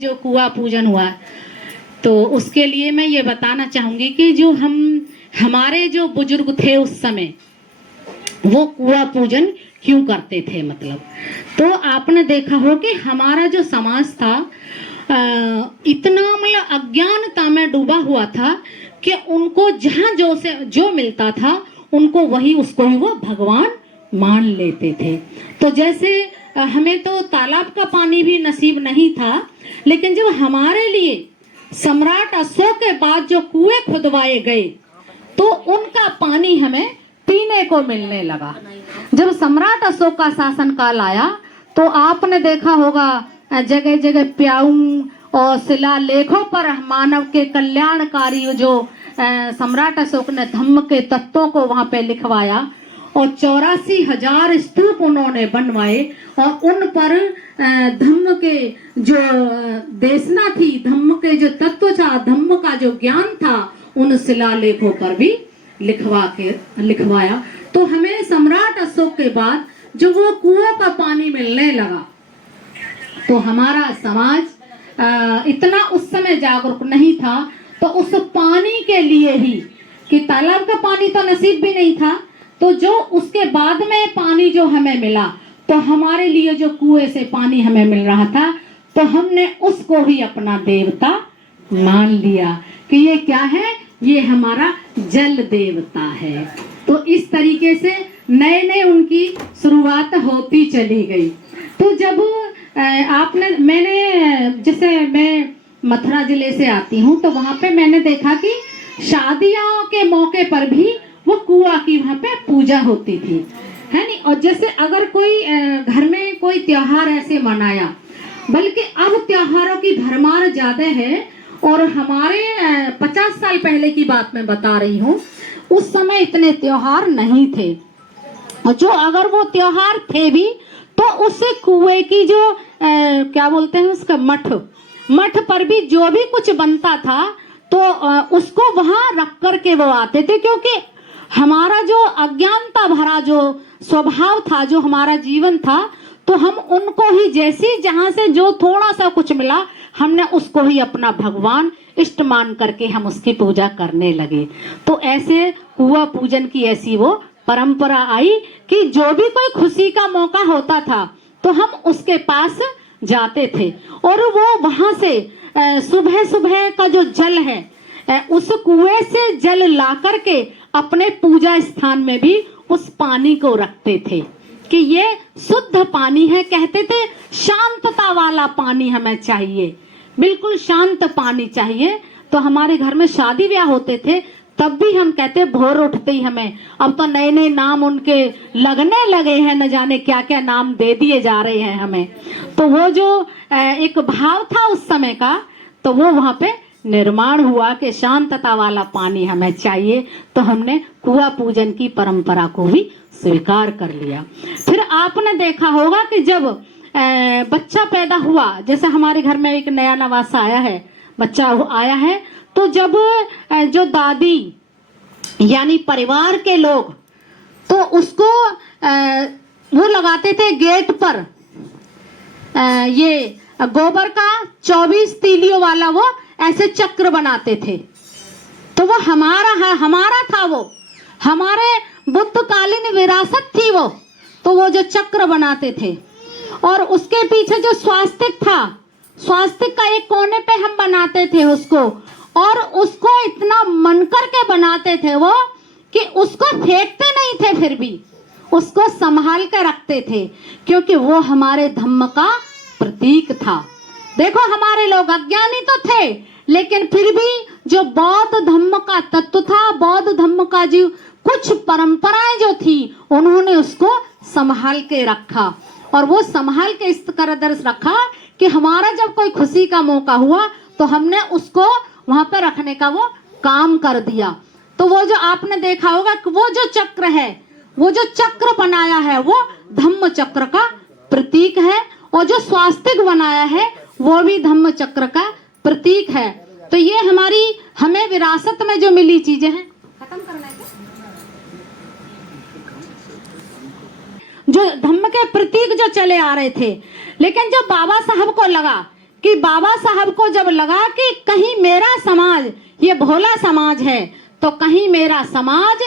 जो कुआं पूजन हुआ तो उसके लिए मैं ये बताना चाहूंगी कि जो हमारे जो बुजुर्ग थे उस समय वो कुआं पूजन क्यों करते थे। मतलब तो आपने देखा हो कि हमारा जो समाज था इतना मतलब अज्ञानता में डूबा हुआ था कि उनको जहाँ जो मिलता था उनको वही उसको ही वो भगवान मान लेते थे। तो जैसे हमें तो तालाब का पानी भी नसीब नहीं था, लेकिन जब हमारे लिए सम्राट अशोक के बाद जो कुएं खुदवाए गए तो उनका पानी हमें पीने को मिलने लगा। जब सम्राट अशोक का शासनकाल आया तो आपने देखा होगा जगह जगह प्याऊं और शिलालेखों पर मानव के कल्याणकारी जो सम्राट अशोक ने धम्म के तत्वों को वहां पे लिखवाया और 84,000 स्तूप उन्होंने बनवाए और उन पर धम्म के जो देशना थी, धम्म के जो तत्व था, धम्म का जो ज्ञान था उन शिलालेखों पर भी लिखवाया। तो हमें सम्राट अशोक के बाद जो वो कुओं का पानी मिलने लगा तो हमारा समाज इतना उस समय जागरूक नहीं था, तो उस पानी के लिए ही कि तालाब का पानी तो नसीब भी नहीं था, तो जो उसके बाद में पानी जो हमें मिला तो हमारे लिए जो कुएं से पानी हमें मिल रहा था तो हमने उसको ही अपना देवता मान लिया कि ये क्या है, ये हमारा जल देवता है। तो इस तरीके से नए नए उनकी शुरुआत होती चली गई। तो जब जैसे मैं मथुरा जिले से आती हूँ तो वहां पे मैंने देखा कि शादियों के मौके पर भी वो कुआं की वहां पे पूजा होती थी, है नहीं। और जैसे अगर कोई घर में कोई त्योहार ऐसे मनाया, बल्कि अब त्योहारों की भरमार ज्यादा है और हमारे 50 साल पहले की बात मैं बता रही हूँ, उस समय इतने त्योहार नहीं थे। जो अगर वो त्योहार थे भी तो उस कुएं की जो क्या बोलते हैं उसका मठ पर भी जो भी कुछ बनता था तो उसको वहां रख करके वो आते थे, क्योंकि हमारा जो अज्ञानता भरा जो स्वभाव था, जो हमारा जीवन था, तो हम उनको ही जैसी जहां से जो थोड़ा सा कुछ मिला हमने उसको ही अपना भगवान इष्ट मान करके हम उसकी पूजा करने लगे। तो ऐसे कुआं पूजन की ऐसी वो परंपरा आई कि जो भी कोई खुशी का मौका होता था तो हम उसके पास जाते थे और वो वहां से सुबह सुबह का जो जल है उस कुएं से जल ला करके अपने पूजा स्थान में भी उस पानी को रखते थे कि ये शुद्ध पानी है। कहते थे शांतता वाला पानी हमें चाहिए, बिल्कुल शांत पानी चाहिए। तो हमारे घर में शादी ब्याह होते थे तब भी हम कहते भोर उठते ही हमें, अब तो नए नए नाम उनके लगने लगे हैं, न जाने क्या क्या नाम दे दिए जा रहे हैं हमें। तो वो जो एक भाव था उस समय का तो वो वहां पे निर्माण हुआ कि शांतता वाला पानी हमें चाहिए। तो हमने कुआं पूजन की परंपरा को भी स्वीकार कर लिया। फिर आपने देखा होगा कि जब बच्चा पैदा हुआ, जैसे हमारे घर में एक नया नवासा आया है, बच्चा आया है, तो जब जो दादी यानी परिवार के लोग तो उसको वो लगाते थे गेट पर ये गोबर का 24 तीलियों वाला वो ऐसे चक्र बनाते थे। तो वो हमारा था, वो हमारे बुद्धकालीन विरासत थी वो। तो वो जो चक्र बनाते थे और उसके पीछे जो स्वास्तिक था, स्वास्तिक का एक कोने पे हम बनाते थे उसको, और उसको इतना मन करके बनाते थे वो कि उसको फेंकते नहीं थे, फिर भी उसको संभाल के रखते थे क्योंकि वो हमारे धम्म का प्रतीक था। देखो हमारे लोग अज्ञानी तो थे लेकिन फिर भी जो बौद्ध धम्म का तत्व था, बौद्ध धम्म का जो कुछ परंपराएं जो थी उन्होंने उसको संभाल के रखा। और वो संभाल के इस तरह रखा कि हमारा जब कोई खुशी का मौका हुआ तो हमने उसको वहां पर रखने का वो काम कर दिया। तो वो जो आपने देखा होगा कि वो जो चक्र है, वो जो चक्र बनाया है वो धम्म चक्र का प्रतीक है, और जो स्वास्तिक बनाया है वो भी धम्म चक्र का प्रतीक है। तो ये हमें विरासत में जो मिली चीजें हैं, खत्म करना है जो धम्म के प्रतीक जो चले आ रहे थे। लेकिन जब बाबा साहब को लगा कि बाबा साहब को जब लगा कि कहीं मेरा समाज ये भोला समाज है तो कहीं मेरा समाज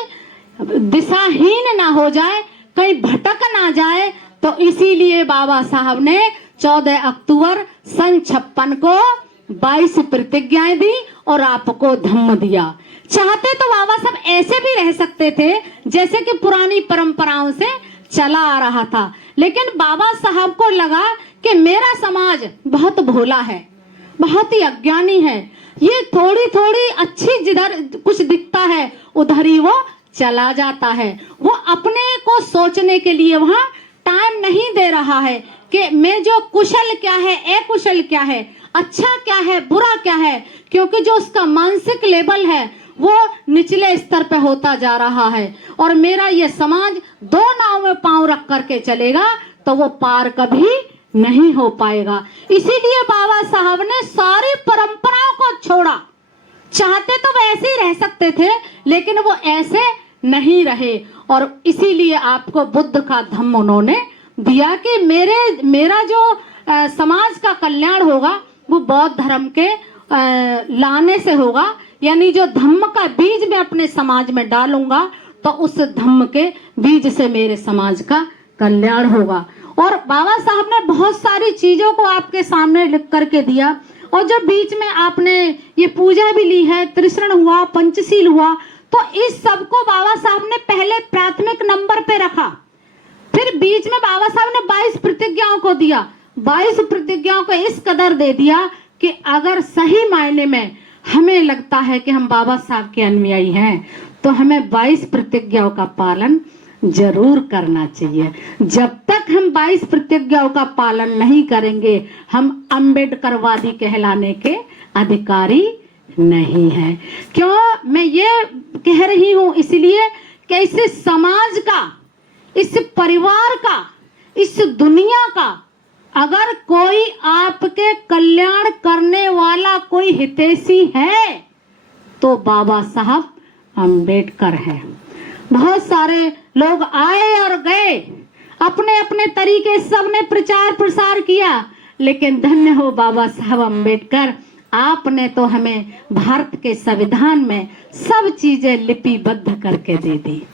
दिशाहीन ना हो जाए, कहीं भटक ना जाए, तो इसीलिए बाबा साहब ने 14 अक्टूबर सन 56 को 22 प्रतिज्ञाएं दी और आपको धम्म दिया। चाहते तो बाबा साहब ऐसे भी रह सकते थे जैसे कि पुरानी परंपराओं से चला आ रहा था, लेकिन बाबा साहब को लगा कि मेरा समाज बहुत भोला है, बहुत ही अज्ञानी है, ये थोड़ी थोड़ी अच्छी जिधर कुछ दिखता है उधर ही वो चला जाता है, वो अपने को सोचने के लिए वहाँ टाइम नहीं दे रहा है कि मैं जो कुशल क्या है, अकुशल क्या है, अच्छा क्या है, बुरा क्या है, क्योंकि जो उसका मानसिक लेवल है वो निचले स्तर पे होता जा रहा है। और मेरा ये समाज दो नाव में पांव रख करके चलेगा तो वो पार कभी नहीं हो पाएगा। इसीलिए बाबा साहब ने सारी परंपराओं को छोड़ा। चाहते तो वैसे ही रह सकते थे लेकिन वो ऐसे नहीं रहे, और इसीलिए आपको बुद्ध का धम्म उन्होंने दिया कि मेरा जो समाज का कल्याण होगा वो बौद्ध धर्म के लाने से होगा, यानी जो धम्म का बीज मैं अपने समाज में डालूंगा तो उस धम्म के बीज से मेरे समाज का कल्याण होगा। और बाबा साहब ने बहुत सारी चीजों को आपके सामने लिख करके दिया, और जो बीच में आपने ये पूजा भी ली है, त्रिशरण हुआ, पंचशील हुआ, तो इस सब को बाबा साहब ने पहले प्राथमिक नंबर पे रखा। फिर बीच में बाबा साहब ने 22 प्रतिज्ञाओं को दिया। 22 प्रतिज्ञाओं को इस कदर दे दिया कि अगर सही मायने में हमें लगता है कि हम बाबा साहब के अनुयायी हैं तो हमें 22 प्रतिज्ञाओं का पालन जरूर करना चाहिए। जब तक हम 22 प्रतिज्ञाओं का पालन नहीं करेंगे हम अम्बेडकरवादी कहलाने के अधिकारी नहीं हैं। क्यों मैं ये कह रही हूं? इसलिए कि इस समाज का, इस परिवार का, इस दुनिया का अगर कोई आपके कल्याण करने वाला कोई हितैषी है तो बाबा साहब अम्बेडकर है। बहुत सारे लोग आए और गए, अपने अपने तरीके सबने प्रचार प्रसार किया, लेकिन धन्य हो बाबा साहब अम्बेडकर, आपने तो हमें भारत के संविधान में सब चीजें लिपिबद्ध करके दे दी।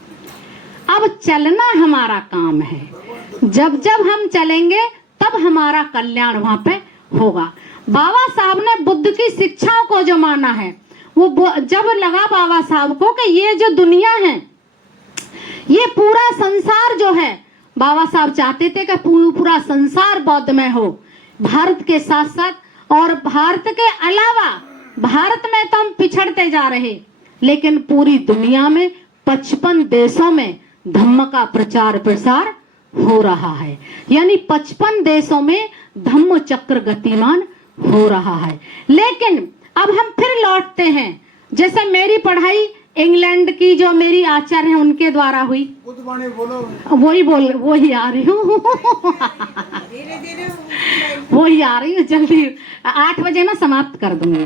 अब चलना हमारा काम है, जब जब हम चलेंगे तब हमारा कल्याण वहां पे होगा। बाबा साहब ने बुद्ध की शिक्षाओं को जो माना है, वो जब लगा बाबा साहब को कि ये जो दुनिया है, ये पूरा संसार जो है, बाबा साहब चाहते थे कि पूरा संसार बौद्धमय हो, भारत के साथ साथ, और भारत के अलावा भारत में तो हम पिछड़ते जा रहे, लेकिन पूरी दुनिया में 55 देशों में धम्म का प्रचार प्रसार हो रहा है, यानी 55 देशों में धम्म चक्र गतिमान हो रहा है। लेकिन अब हम फिर लौटते हैं, जैसे मेरी पढ़ाई इंग्लैंड की जो मेरी आचार्य हैं उनके द्वारा हुई, वही आ रही हूँ वही आ रही हूँ, जल्दी 8 बजे मैं समाप्त कर दूंगी।